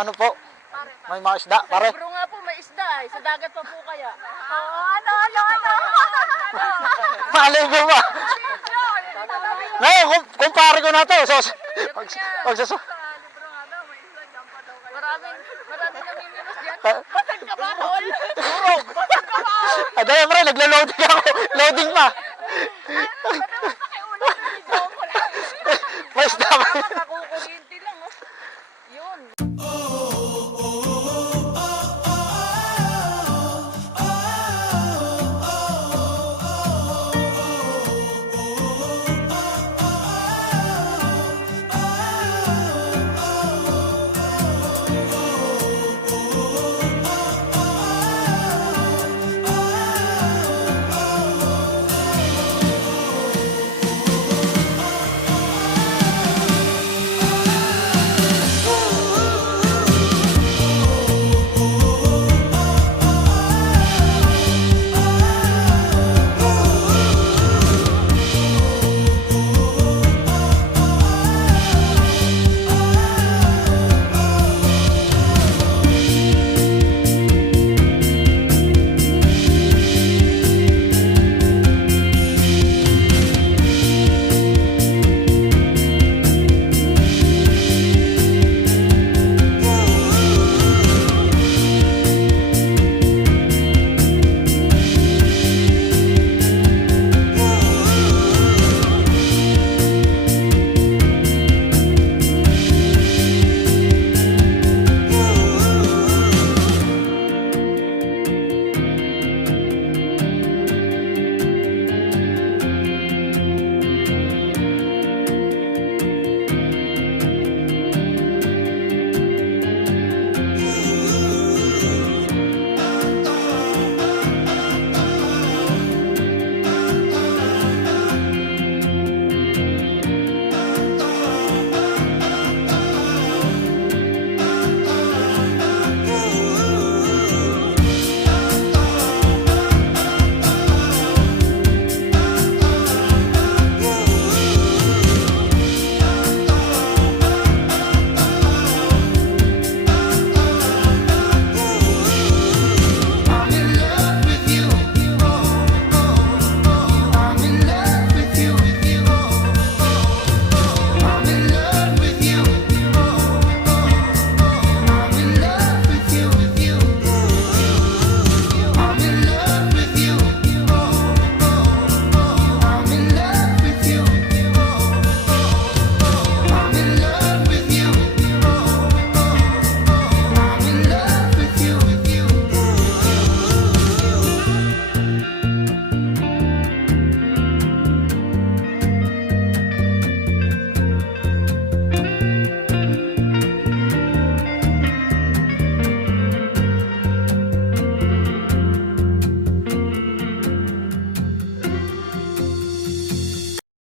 ano po? May mga isda, pare. Bro nga po, may isda eh. Sa dagat pa po kaya. Ano? Malay mo ba? Ngayon, kumpare ko na to. So, pagsaso. Maraming namiminos dyan. Basag ka ba, Tol? Durog! Basag ka ba? Adaya, pre, naglo-loading ako. Loading pa. Pakiulit yung video ko lang. May isda pa. Nakukuryente lang oh. Yun.